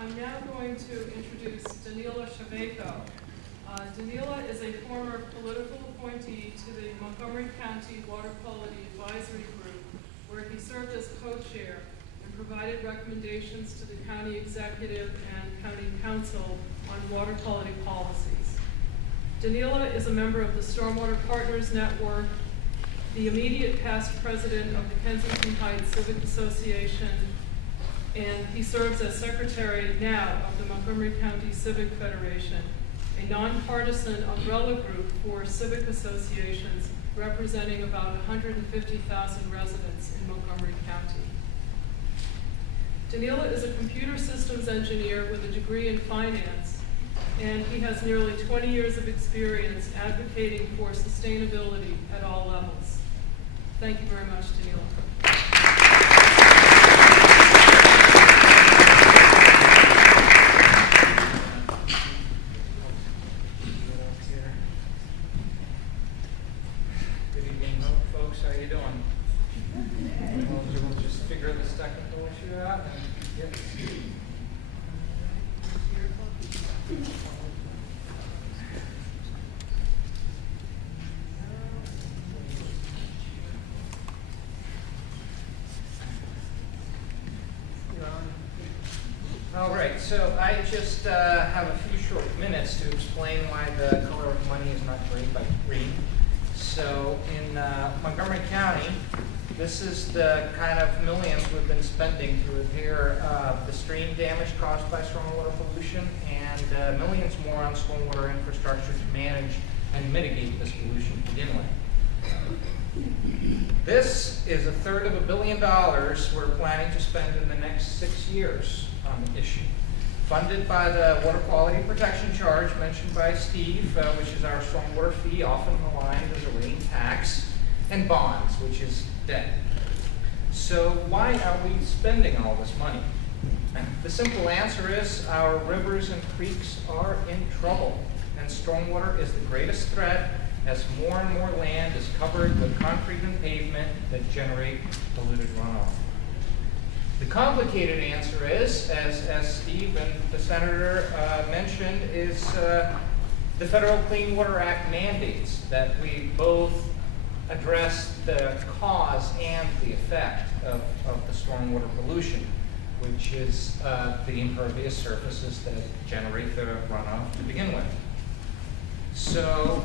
I'm now going to introduce Danila Shaveiko. Danila is a former political appointee to the Montgomery County Water Quality Advisory Group, where he served as co-chair and provided recommendations to the county executive and county council on water quality policies. Danila is a member of the Stormwater Partners Network, the immediate past president of the Kensington Heights Civic Association, and he serves as secretary now of the Montgomery County Civic Federation, a nonpartisan umbrella group for civic associations representing about 150,000 residents in Montgomery County. Danila is a computer systems engineer with a degree in finance, and he has nearly 20 years of experience advocating for sustainability at all levels. Thank you very much, Danila. Good evening, folks. How you doing? We'll just figure this technical issue out and get All right, so I just have a few short minutes to explain why the color of money is not green. So in Montgomery County, this is the kind of millions we've been spending to repair the stream damage caused by stormwater pollution, and millions more on stormwater infrastructure to manage and mitigate this pollution to begin with. This is $1/3 billion we're planning to spend in the next 6 years on the issue. Funded by the Water Quality Protection Charge mentioned by Steve, which is our stormwater fee, often maligned as a rain tax, and bonds, which is debt. So why are we spending all this money? The simple answer is our rivers and creeks are in trouble, and stormwater is the greatest threat as more and more land is covered with concrete and pavement that generate polluted runoff. The complicated answer is, as Steve and the Senator mentioned, is the Federal Clean Water Act mandates that we both address the cause and the effect of the stormwater pollution, which is the impervious surfaces that generate the runoff to begin with. So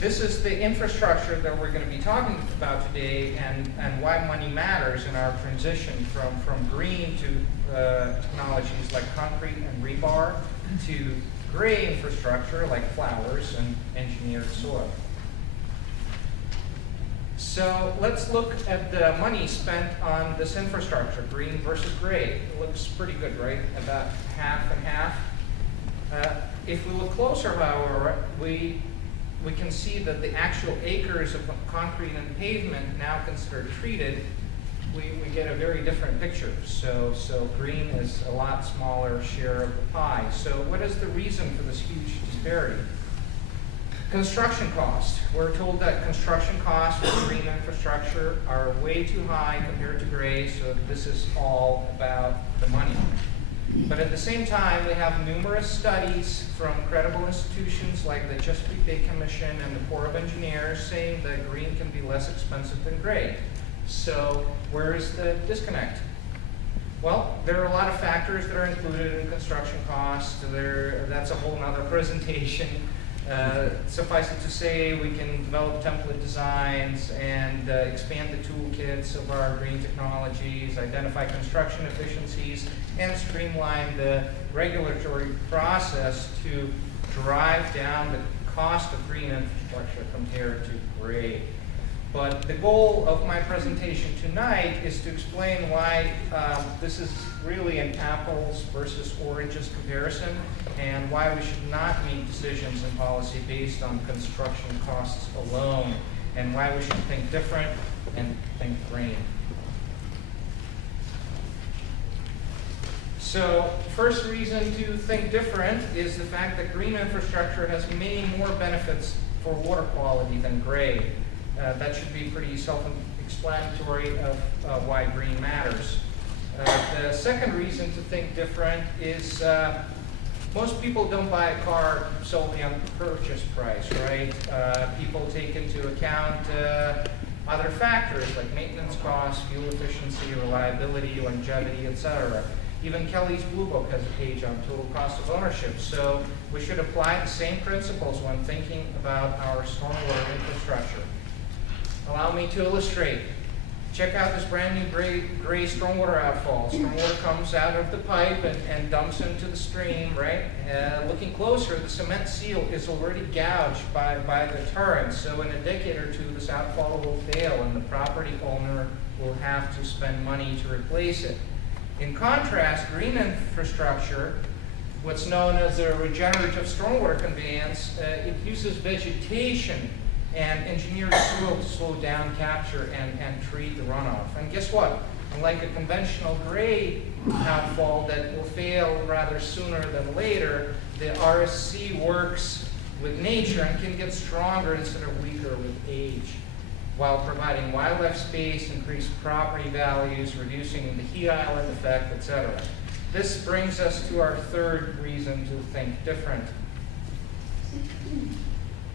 this is the infrastructure that we're going to be talking about today, and why money matters in our transition from green to technologies like concrete and rebar to gray infrastructure like flowers and engineered soil. So let's look at the money spent on this infrastructure, green versus gray. It looks pretty good, right? About half and half. If we look closer, however, we can see that the actual acres of concrete and pavement now considered treated, we get a very different picture. So green is a lot smaller share of the pie. So what is the reason for this huge disparity? Construction costs. We're told that construction costs for green infrastructure are way too high compared to gray, so this is all about the money. But at the same time, we have numerous studies from credible institutions like the Chesapeake Bay Commission and the Corps of Engineers saying that green can be less expensive than gray. So where is the disconnect? Well, there are a lot of factors that are included in construction costs. That's a whole nother presentation. Suffice it to say, we can develop template designs and expand the toolkits of our green technologies, identify construction efficiencies, and streamline the regulatory process to drive down the cost of green infrastructure compared to gray. But the goal of my presentation tonight is to explain why this is really an apples versus oranges comparison, and why we should not make decisions in policy based on construction costs alone, and why we should think different and think green. So, first reason to think different is the fact that green infrastructure has many more benefits for water quality than gray. That should be pretty self-explanatory of why green matters. The second reason to think different is most people don't buy a car solely on the purchase price, right? People take into account other factors like maintenance costs, fuel efficiency, reliability, longevity, etc. Even Kelly's Blue Book has a page on total cost of ownership. So we should apply the same principles when thinking about our stormwater infrastructure. Allow me to illustrate. Check out this brand new gray stormwater outfall. Stormwater comes out of the pipe and dumps into the stream, right? Looking closer, the cement seal is already gouged by the torrent. So in a decade or two, this outfall will fail and the property owner will have to spend money to replace it. In contrast, green infrastructure, what's known as a regenerative stormwater conveyance, it uses vegetation and engineered soil to slow down capture and treat the runoff. And guess what? Unlike a conventional gray outfall that will fail rather sooner than later, the RSC works with nature and can get stronger instead of weaker with age, while providing wildlife space, increased property values, reducing the heat island effect, etc. This brings us to our third reason to think different.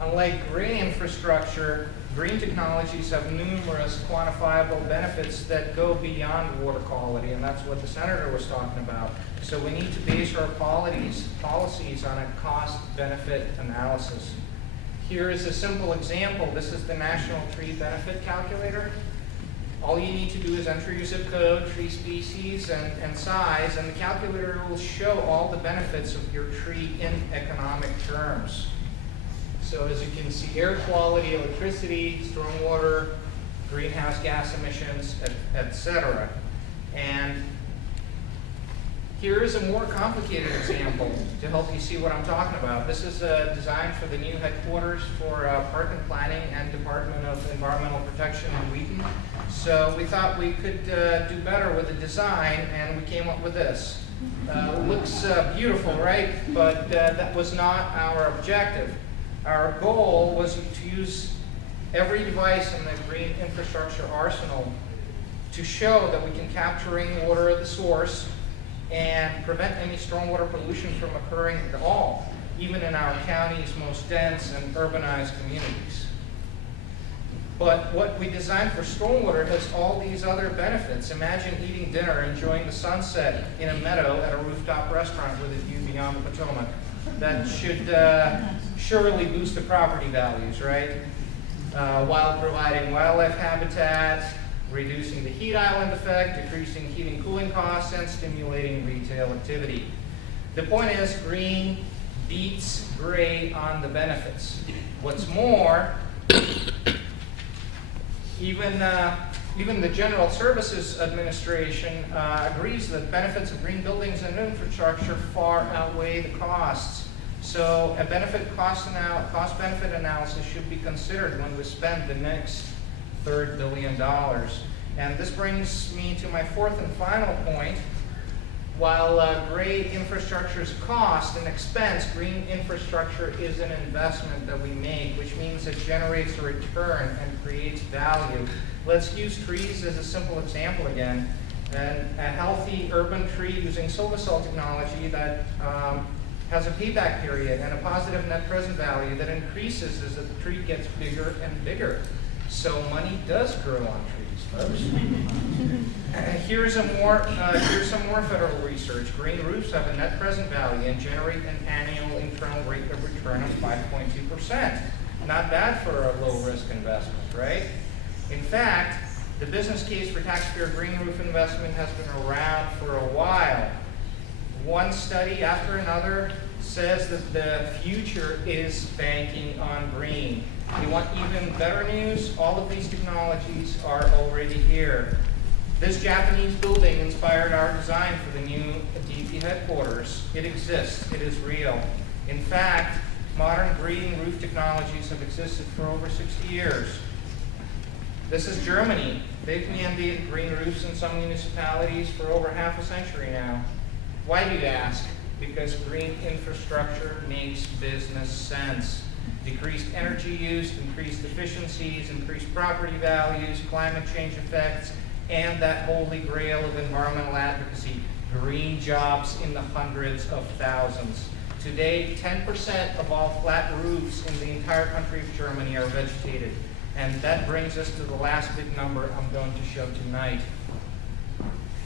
Unlike gray infrastructure, green technologies have numerous quantifiable benefits that go beyond water quality, and that's what the senator was talking about. So we need to base our policies on a cost-benefit analysis. Here is a simple example. This is the National Tree Benefit Calculator. All you need to do is enter your zip code, tree species, and size, and the calculator will show all the benefits of your tree in economic terms. So as you can see, air quality, electricity, stormwater, greenhouse gas emissions, etc. And here is a more complicated example to help you see what I'm talking about. This is designed for the new headquarters for Park and Planning and Department of Environmental Protection in Wheaton. So we thought we could do better with the design, and we came up with this. Looks beautiful, right? But that was not our objective. Our goal was to use every device in the green infrastructure arsenal to show that we can capture rainwater at the source and prevent any stormwater pollution from occurring at all, even in our county's most dense and urbanized communities. But what we designed for stormwater has all these other benefits. Imagine eating dinner, enjoying the sunset in a meadow at a rooftop restaurant with a view beyond the Potomac. That should surely boost the property values, right? While providing wildlife habitat, reducing the heat island effect, decreasing heating and cooling costs, and stimulating retail activity. The point is, green beats gray on the benefits. What's more, even the General Services Administration agrees that benefits of green buildings and infrastructure far outweigh the costs. So a cost-benefit analysis should be considered when we spend the next $3 billion. And this brings me to my fourth and final point. While gray infrastructure is cost and expense, green infrastructure is an investment that we make, which means it generates a return and creates value. Let's use trees as a simple example again. And a healthy urban tree using Silvacell technology that has a payback period and a positive net present value that increases as the tree gets bigger and bigger. So money does grow on trees, folks. Here's some more federal research. Green roofs have a net present value and generate an annual internal rate of return of 5.2%. Not bad for a low-risk investment, right? In fact, the business case for taxpayer green roof investment has been around for a while. One study after another says that the future is banking on green. You want even better news? All of these technologies are already here. This Japanese building inspired our design for the new DP headquarters. It exists. It is real. In fact, modern green roof technologies have existed for over 60 years. This is Germany. They've mandated green roofs in some municipalities for over half a century now. Why do you ask? Because green infrastructure makes business sense. Decreased energy use, increased efficiencies, increased property values, climate change effects, and that holy grail of environmental advocacy, green jobs in the hundreds of thousands. Today, 10% of all flat roofs in the entire country of Germany are vegetated. And that brings us to the last big number I'm going to show tonight.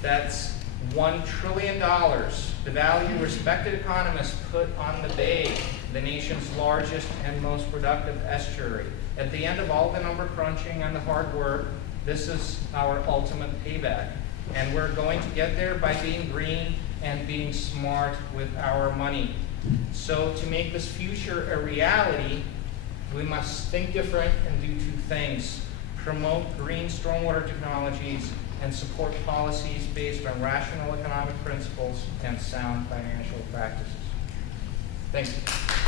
That's $1 trillion, the value respected economists put on the Bay, the nation's largest and most productive estuary. At the end of all the number crunching and the hard work, this is our ultimate payback. And we're going to get there by being green and being smart with our money. So to make this future a reality, we must think different and do two things: promote green stormwater technologies and support policies based on rational economic principles and sound financial practices. Thank you.